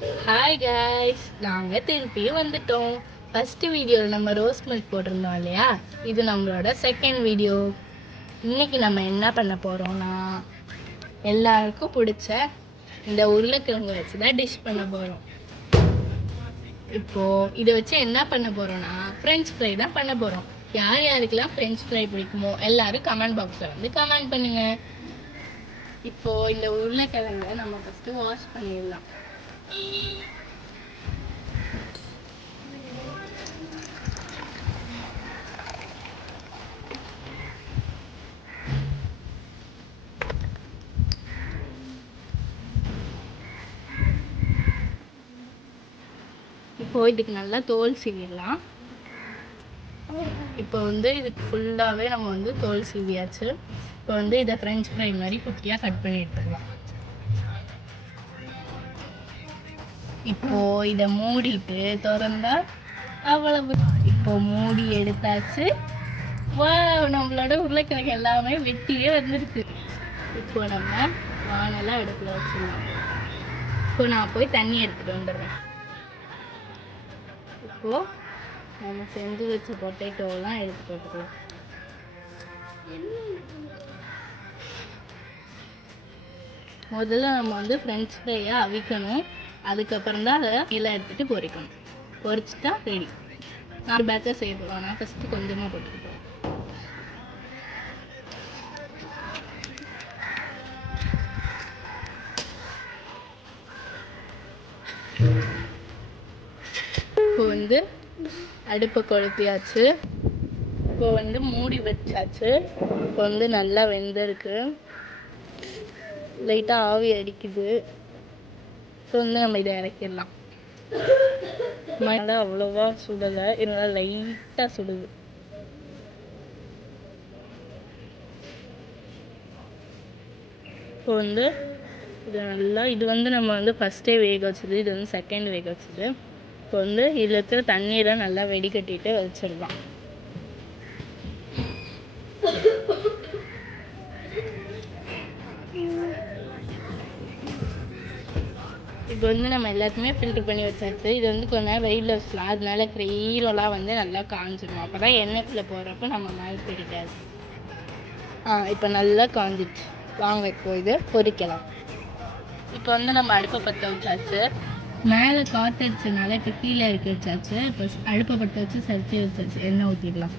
Hi guys, நாங்கள் திருப்பியும் வந்துட்டோம். ஃபஸ்ட்டு வீடியோவில் நம்ம ரோஸ் மில்க் போட்டிருந்தோம் இல்லையா, இது நம்மளோட செகண்ட் வீடியோ. இன்றைக்கி நம்ம என்ன பண்ண போகிறோம்னா, எல்லாருக்கும் பிடிச்ச இந்த உருளைக்கிழங்கு வச்சு தான் டிஷ் பண்ண போகிறோம். இப்போது இதை வச்சு என்ன பண்ண போகிறோன்னா, ஃப்ரெஞ்ச் ஃப்ரை தான் பண்ண போகிறோம். யார் யாருக்கெல்லாம் ஃப்ரெஞ்ச் ஃப்ரை பிடிக்குமோ எல்லாரும் கமெண்ட் பாக்ஸில் வந்து கமெண்ட் பண்ணுங்கள். இப்போது இந்த உருளைக்கிழங்கை நம்ம ஃபஸ்ட்டு வாஷ் பண்ணிடலாம். இப்போ இதுக்கு நல்லா தோல் சீவிடலாம். இப்போ வந்து இதுக்கு ஃபுல்லாகவே நம்ம வந்து தோல் சீவியாச்சு. இப்போ வந்து இதை ஃப்ரெஞ்ச் ஃப்ரை மாதிரி குட்டியாக கட் பண்ணி எடுத்துக்கலாம். இப்போது இதை மூடிட்டு திறந்தா அவ்வளவு. இப்போ மூடி எடுத்தாச்சு. வா, நம்மளோட உருளைக்கிழங்கு எல்லாமே வெட்டியே வந்துருக்கு. இப்போ நம்ம வானெல்லாம் அடுப்பில் வச்சுக்கலாம். இப்போ நான் போய் தண்ணி எடுத்துகிட்டு வந்துடுறேன். இப்போது நம்ம செஞ்சு வச்ச பொட்டேட்டோலாம் எடுத்து போட்டுக்கலாம். முதல்ல நம்ம வந்து ஃப்ரெஞ்ச் ஃப்ரையை அவிக்கணும். அதுக்கப்புறம் தான் அதை கீழே எடுத்துகிட்டு பொரிக்கணும். பொரிச்சிட்டா ரெடி. 4 பேட்சாக செய்ய போகிறோம். நான் ஃபஸ்ட்டு கொஞ்சமாக போட்டுக்கிட்டோம். இப்போ வந்து அடுப்பை கொளுத்தியாச்சு. இப்போ வந்து மூடி வச்சாச்சு. இப்போ வந்து நல்லா வெந்திருக்கு. லைட்டாக ஆவி அடிக்குது. ஸோ வந்து நம்ம இதை இறக்கிடலாம். மழை அவ்வளோவா சுடலை, இதனால் லைட்டாக சுடுது. இப்போ வந்து இது வந்து நம்ம வந்து ஃபஸ்ட்டே வேக வச்சது, இது வந்து செகண்ட் வேக வச்சது. இப்போ வந்து இதில் இருக்கிற தண்ணீரை நல்லா வெடிகட்டிட்டு வச்சிடலாம். இப்போ வந்து நம்ம எல்லாத்தையுமே ஃபில்ட்ரு பண்ணி வச்சாச்சு. இது வந்து கொஞ்ச நேரம் வெயிலில் வச்சுக்கலாம். அதனால ஈரம்லாம் வந்து நல்லா காஞ்சிடும். அப்போ தான் எண்ணெய்க்குள்ளே போடுறப்ப நம்ம மேலே பிடிக்காது. இப்போ நல்லா காஞ்சிடுச்சு. வாங்க இப்போ இது பொரிக்கலாம். இப்போ வந்து நம்ம அடுப்பை பற்ற வச்சாச்சு. மேலே காற்றடிச்சதுனால இப்போ கீழே இறக்கி வச்சாச்சு. இப்போ அடுப்பை பற்ற வச்சு சரி வச்சாச்சு. எண்ணெய் ஊற்றிடலாம்.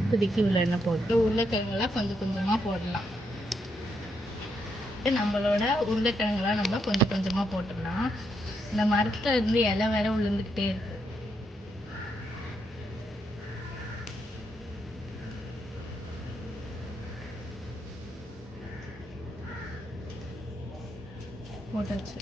இப்போதைக்கு உள்ள எண்ணெய் போட்டு உருளைக்கிழங்குலாம் கொஞ்சம் கொஞ்சமாக போடலாம். நம்மளோட உருளைக்கிழங்குலாம் நம்ம கொஞ்சம் கொஞ்சமாக போட்டுடலாம். இந்த மரத்தில் இருந்து இலை வேற விழுந்துக்கிட்டே இருக்கு. போட்டாச்சு.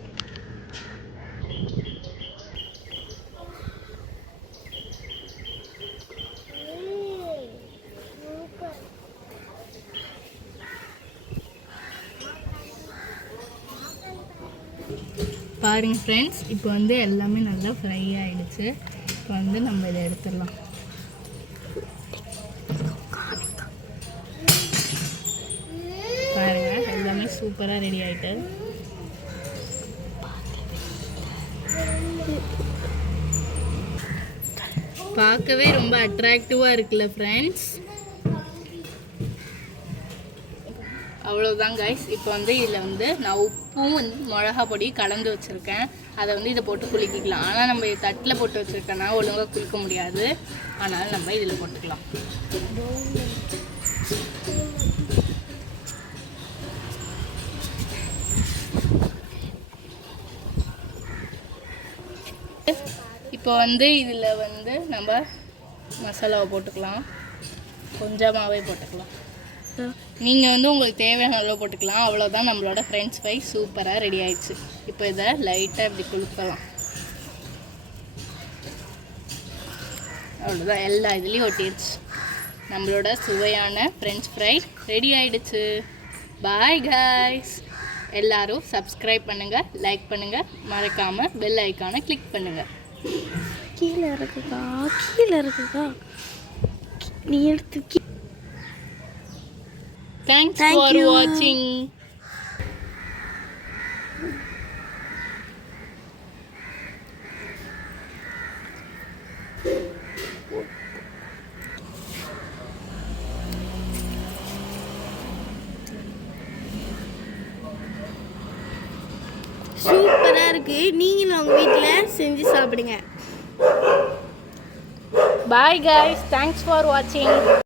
பாருங்கள் ஃப்ரெண்ட்ஸ், இப்போ வந்து எல்லாமே நல்லா ஃப்ரை ஆகிடுச்சு. இப்போ வந்து நம்ம இதை எடுத்துடலாம். பாருங்கள், எல்லாமே சூப்பராக ரெடி ஆகிட்டு. பார்க்கவே ரொம்ப அட்ராக்டிவாக இருக்குல்ல ஃப்ரெண்ட்ஸ். அவ்வளோதான் கைஸ். இப்போ வந்து இதில் வந்து நான் உப்பும் மிளகா பொடி கலந்து வச்சுருக்கேன். அதை வந்து இதை போட்டு குளிக்கலாம். ஆனால் நம்ம தட்டில் போட்டு வச்சுருக்கேன்னா ஒழுங்காக குளிக்க முடியாது. அதனால் நம்ம இதில் போட்டுக்கலாம். இப்போ வந்து இதில் வந்து நம்ம மசாலாவை போட்டுக்கலாம். கொஞ்சமாகவே போட்டுக்கலாம். நீங்கள் வந்து உங்களுக்கு தேவையான அளவு போட்டுக்கலாம். அவ்வளோதான், நம்மளோட ஃப்ரெஞ்ச் ஃப்ரை சூப்பராக ரெடி ஆயிடுச்சு. இப்போ இதை லைட்டாக இப்படி குளுக்கலாம். அவ்வளோதான், எல்லா இதுலேயும் ஒட்டிடுச்சு. நம்மளோட சுவையான ஃப்ரெஞ்ச் ஃப்ரை ரெடி ஆயிடுச்சு. Bye guys. எல்லோரும் சப்ஸ்கிரைப் பண்ணுங்கள், லைக் பண்ணுங்கள், மறக்காமல் பெல் ஐக்கானை கிளிக் பண்ணுங்கள். கீழே இருக்குக்கா நீ எடுத்து. Thanks for watching. சூப்பராக இருக்குது. நீங்களும் உங்கள் வீட்டில் செஞ்சு சாப்பிடுங்க. பாய் guys, தேங்க்ஸ் ஃபார் வாட்சிங்.